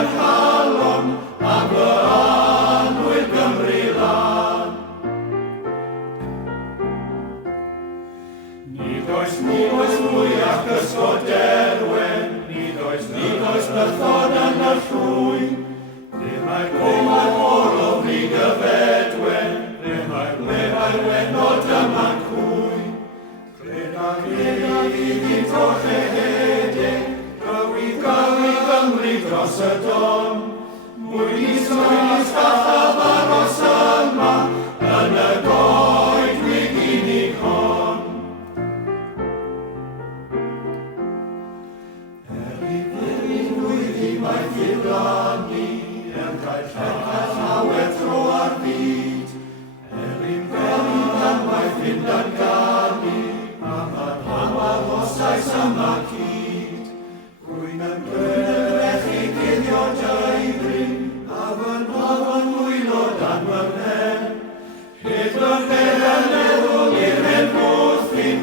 yn halon, a fy anwyl Gymru lan. Nid oes mwy ac ysgoderwen, nid oes bython yn y llwy. Ble mae'r môr o fri gyfedwen, ble mae'r wenod yma'n cwy. Credaf iddi trochehedeg, gywydd Gymru dros y don. Mwys gallaf aros yma, yn y goedwig unig hon. Mae ffiblannu yn cael llawer tro ar fyd. I'n damwaith fynd yn ganu, am arhosais yma cyd. Rwy'n yn grechu guddio deirin, a fy'n wylo dan fy mhen. Hyd fy mhen yn meddwl i'r hen mwthyn,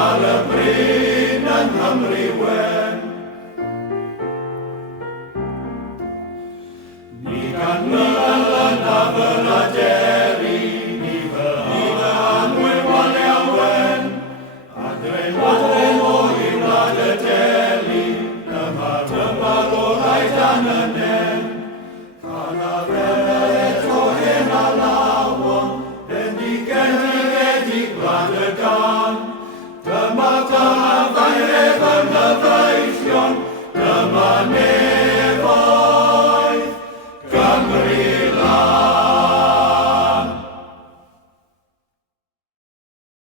ar y bryn yn Nghymru wen. Ni gan mylan a fy'n aderi, ni fy anwyl waliau wen. Adren o i'w wlad y deli, dyma'r orau dan y nen. Can a eto hen a lawon, bendigedig gwlad y gan. Dyma fair efo yn y feillion, dyma